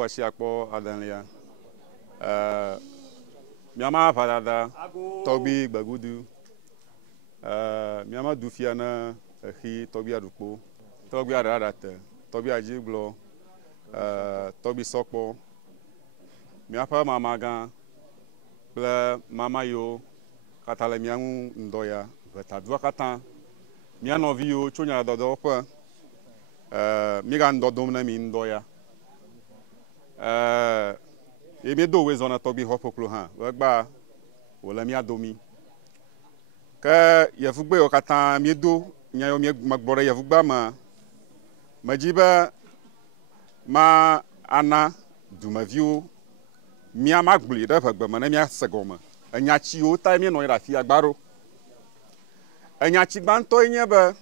Akpo Ashiakpor adalia. Miama Valada, Torgbui Bagudu. Miama Dufiana, Hi, Torgbui Adukpo, Torgbui Adarate, Torgbui Ashiagbor, Torgbui Sokpo. Miapa Mamagan, Ple Mama Yo, Katale Miamu Ndoya, Vetadua Katan, Miano Vio, Chunya Dodopa, Migan Dodom mi Ndoya. E me do wezona Torgbui Hopoklo han, Wagba, Wole Mia Domi. Que yavugbe okata miedo nyayo mie magbore yavugba majiba ma ana dumavio mia magbli da fagba mana mia segoma anyachi o ta mi no ira fi agbaro anyachi gbanto yin be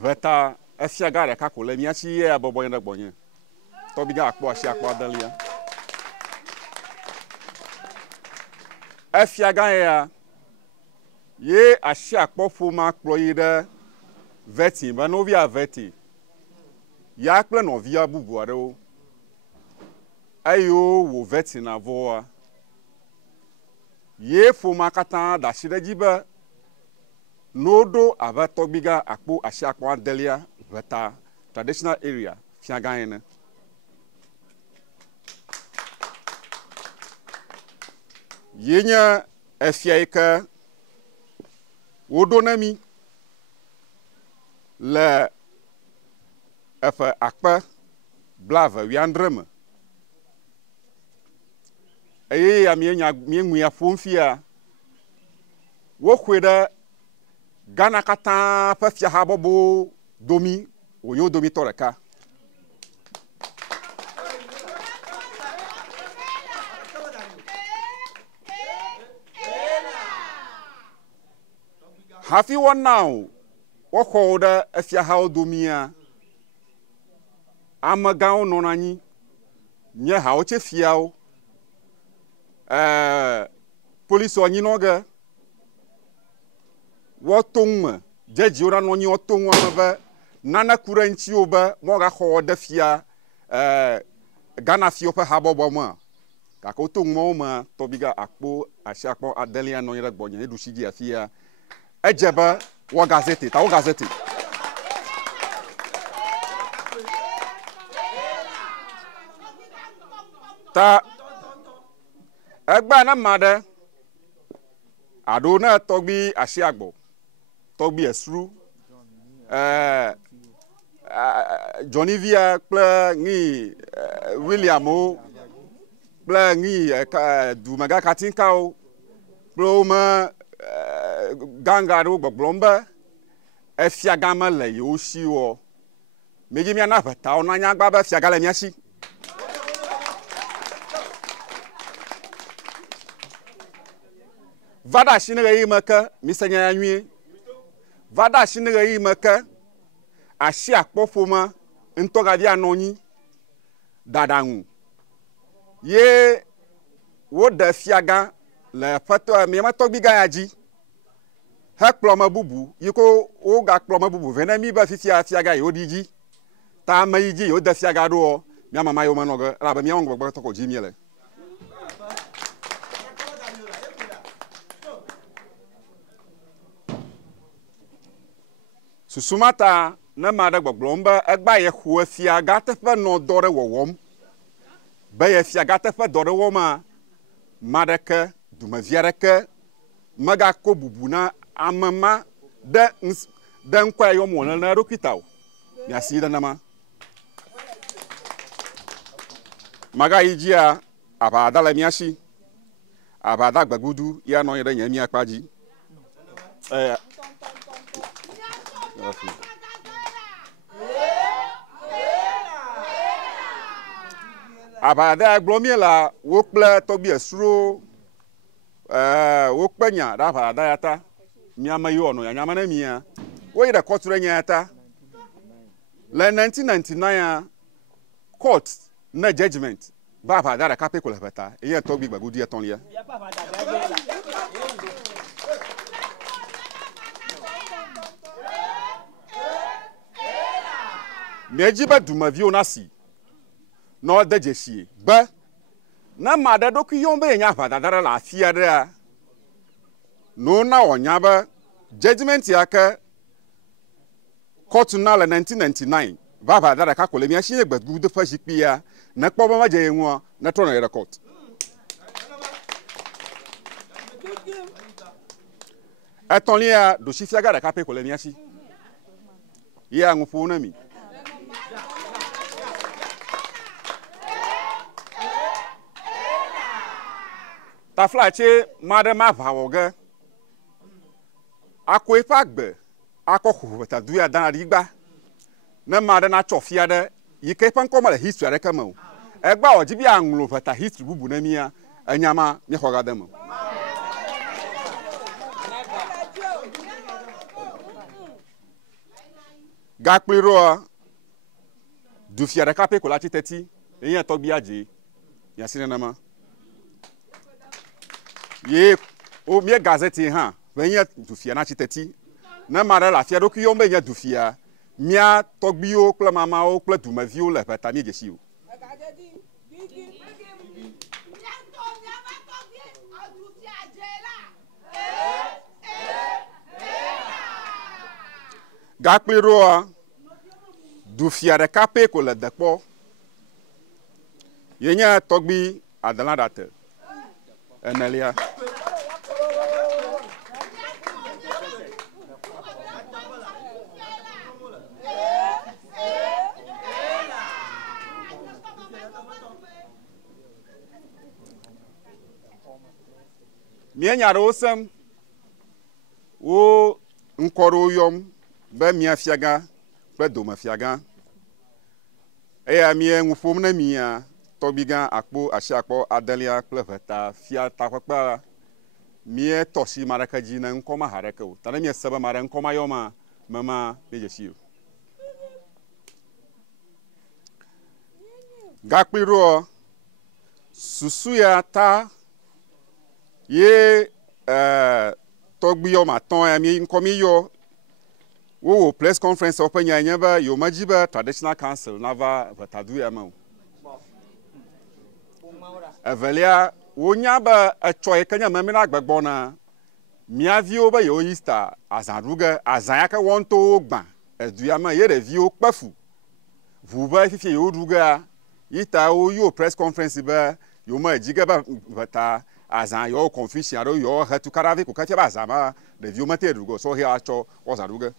veta afia gare ka ko le mia chi ye abobo yin da gbonye Torgbuiga Akpo Ashiakpor adalia afia ga ya ye Ashiakpor foma kployi de veti ba novia veti ya kple novia bubu arewo ayo wo veti na voa ye foma kata da shire jibe nodo ava Torgbuiga Akpo Ashiakpor adalia veta traditional area fiagane yenya efiaika Wodonami le efe akpe blave wiandreme eye ya mienwia fomfia wo kwede Ghana kata pe fia habobo domi oyo domi toreka Happy one now. What called a fia how do mia? I'm a gown on any. Nya how che fiao. Police on you know. What tongue? Judge you on your tongue over. Nana currency over. Moga hold the fia. Ghana fiopa habo boma. Kakoto moma. Torgbuiga Akpo Ashiakpor adalia no yera bonye. Edushigi afia. Ejeba wa gazete ta wa gazete ta egba na made adona Torgbui Ashiagbor Torgbui esru Johnny Via ple ni William o ple ni Dumaga Katinka o ple ma gangaro gbogbomba efiagama le yoshi wo meji mi na veta ona nya gba ba fiagala miashi vada shinere yimaka misanya anwie vada shinere yimaka Ashiakpor foma ntoga dia nonyi dadangu ye wo de fiaga le fato mi ma Torgbuiga yaji ha kploma bubu yiko o ga kploma bubu venemi ba fifia fiaga yodiji ta mayiji yo da fiaga do mi mama yo manoga la ba mi on gbogbo to ko ji miele susumata na ma da gbogbomba egba ye khu fiaga te fe no dore wowom ba ye fiaga te fe dore woma madeke dumaviareke maga ko bubuna amama de nkwa yo mo na rokitaw mi asida nama maga yijia abada la miashi abada gbagudu ya no yere nyami akpaji abada aglomiela wo ple Torgbui esro wo kpenya da abada yata miama yo no ya nyama na mia wo yire koture nyata le 1999 court na judgment ba abada da kape ko lebeta e Torgbui gbagudu ya ton lia meji ba duma vi onasi no de jeshi ba na mada do ku yombe nya fa dadara la afia de no na onya ba judgment yaka court na la 1999 va dada ka kole mi ashine gbadu de fa jipia na kpo ba ma je enwo na to na court atolia do shifia ga da ka pe kole mi ashi ya ngufu na mi ta flache made ma vawoge akwe pagbe akoko ta duya dan rigba na made na chofia de yike pan komale history reka mo egba ojibi anwlo fata history bubu na mia anyama me hoga dem gakpiro du fia reka pe kola titeti eyan to bi aje ya sinema ye o mi gazette ha benya dufia na chiteti na mara la fia do ki yombe nya dufia mia togbio kla mama o kla du ma vio la pata mi jeshi o gakpiro dufia de kape ko la depo ye nya togbi adala date enelia mienya rosem wo nkoro yom ba mia fiaga ba do ma fiaga eya mie ngufom na mia Torgbuiga Akpo Ashiakpor Adelia pleveta fia takwa mie toshi marakaji na nkoma haraka o tana mie saba mara nkoma yoma mama bejeshi gakpiro susu ya ta ye Torgbui yo maton ya mi nkomi yo wo press conference open ya nyaba yo majiba traditional council nava vatadu ya ma Everlove wonyaba achoy kanya mamina gbagbona miavio ba yo Easter azanruga azanyaka wonto gban eduyama ye review kpafu vuba fifie yo ruga ita o yo press conference ba yo ma jiga ba vata azan yo confusion ro yo hatu karave ko katia ba azama review mate rugo so he acho ozanruga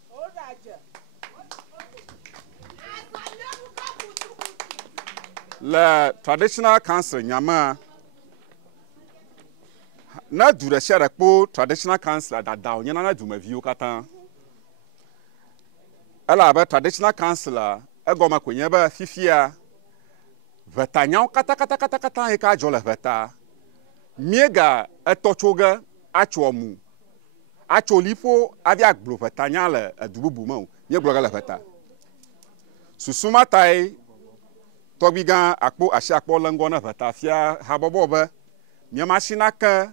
la traditional council nyama na dure Ashiakpor traditional council da da onya na duma view kata ala ba traditional council egoma kwenye ba fifia vetanya kata e ka jola veta miega etochoga achomu acholifo Ashiagbor vetanya le adububu ma ye bloga la veta susuma tai Torgbuiga Akpo Ashiakpor langona veta fia habobo ba mi machina ka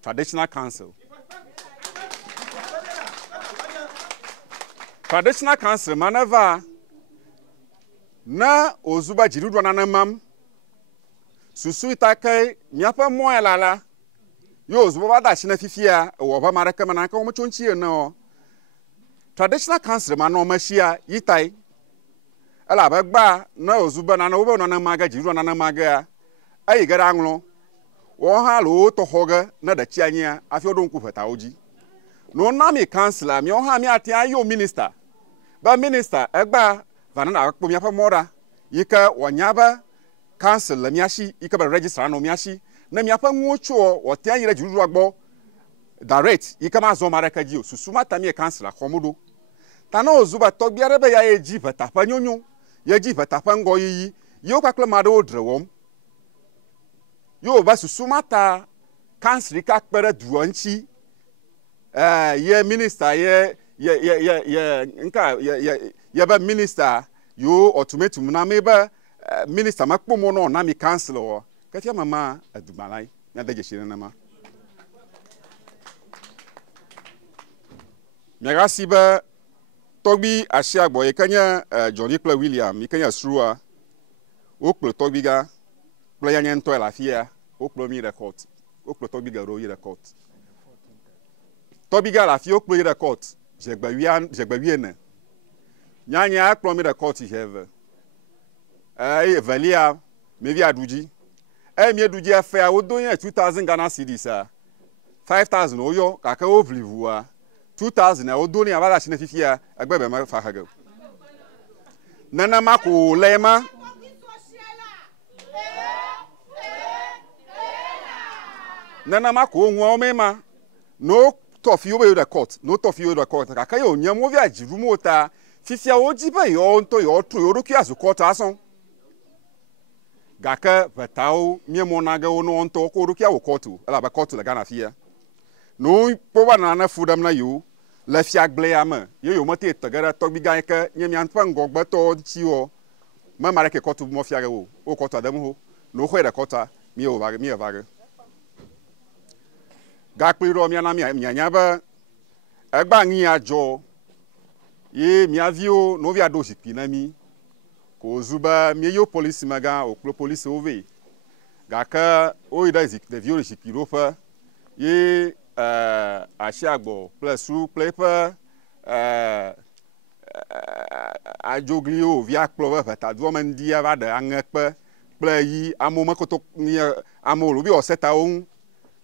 traditional council manava na ozuba jirudo na mam susu itakai miapa moya lala yo ozuba bada shina fifia wo ba maraka manaka o mchonchi no traditional council mano mashia yitai ala bagba na ozuba na wo na maga jirudo na maga ayi gara anlo wo ha lo to hoga na da chianya afiodon ku fata oji no na mi councilor mi o ha mi atia yo minister ba minister egba vana na akpo mi afa mora yika wonyaba council mi ashi yika ba register na mi ashi na mi afa nwochuo wo tia yira juru agbo direct yika ma zo maraka ji osusuma ta mi councilor komodo ta na ozuba Torgbuiga be ya eji fata pa nyonyo ya ji fata pa ngo yi yo kwakle mado odrewom yo ba susuma ta council ka kpere duanchi ye minister ye nka ye ba minister yo automatum na me ba minister makpomo no na mi council o katia mama adumalai na daje shire na ma megasi ba Torgbui Ashiagbor ye kanya Johnny William ye kanya sruwa o kple Torgbuiga kple ya nye ŋutɔ le afia o kple mi ɖe court o kple Torgbuiga ɖo yi ɖe court Torgbuiga le afi o kple yi ɖe court zegbe 14 nyanya kplɔ mi ɖe court eve evelia mi vi aɖudzi mi ɖudzi efea wo do nye 2000 Ghana cedis 5000 wo yɔ gake wo vli ʋua 2000 wo do ne ava ɖe asi ne fifia egbe be me fa hege nenema ko le ma nenema ko ŋuawo me ma no tɔfiwo be yo ɖe court no tɔfiwo ɖe court gake yo nye mo vi adziɖum wo ta fifia wo dzi be yo ŋutɔ yo tro yo ɖokui azu court asɔn gake vetawo miemo na ge wo no ŋutɔ ko ɖokui awo court elabe court le Ghana fia no kpɔ va nane fu ɖem na yo le fiagblea me ye yo mete te ge ɖe Torgbuiga ke nye mia ƒe ŋgɔgbetɔ ŋtsi wɔ me ma ɖeke court mo fia ge wo court adem ho no xɔe ɖe court mi va ge gakpli ɖo mia na mianya be egba ŋi adzɔ ye mia viwo no via do zikpi na mi ko zu be mi yo polisi megã o kplo polisi wo ve gake o yi ɖe ɖeviwo le zikpi ɖoƒe ye Ashiagbor kple su kple eƒe adzogliwo via kplɔ be ʋetadoa me ŋdi va ɖe aŋekpe kple yi amewo me koto amewo lo bi wɔ setawo ŋu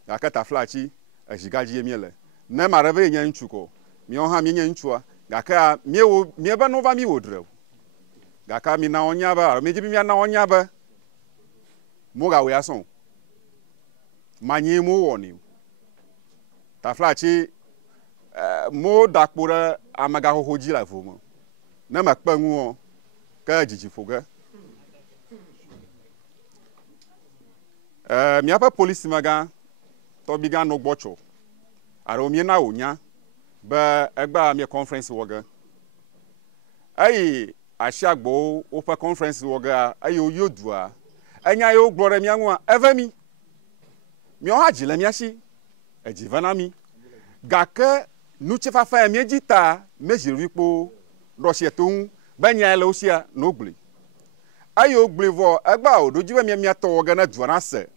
gake taflatsi ezigadzi ye miele ne ma ɖe be nye ŋutsu ko miawo hã mi nye ŋutsua gake miebe no va mi wo dre gake mi na wo nya be alo mi dzi mi na wo nya be mo ga wo ya sɔn manyi mo wɔ ni taflatsi mo da kpo ɖe amegaxoxo dzi le vo me ne me kpe ŋu ke dzidzi ƒo ge miaƒe polisi megã Torgbuiga no gbɔtsɔ alo mi na wo nya be egba mi conference wɔ ge eyi Ashiagbor woƒe conference wɔ ge eye wo yo dua enya ye wo gblɔ ɖe mia ŋua eve mi miawo hã dzi le mia si edzi ve na mi gake nutsefafa ya mi dzi ta meziri kpo ɖo asi to ŋu be nya le wo sia no gblẽ eye wo gblẽ vɔ egba o ɖo dzi be mia tɔ wɔ ge ne dua na se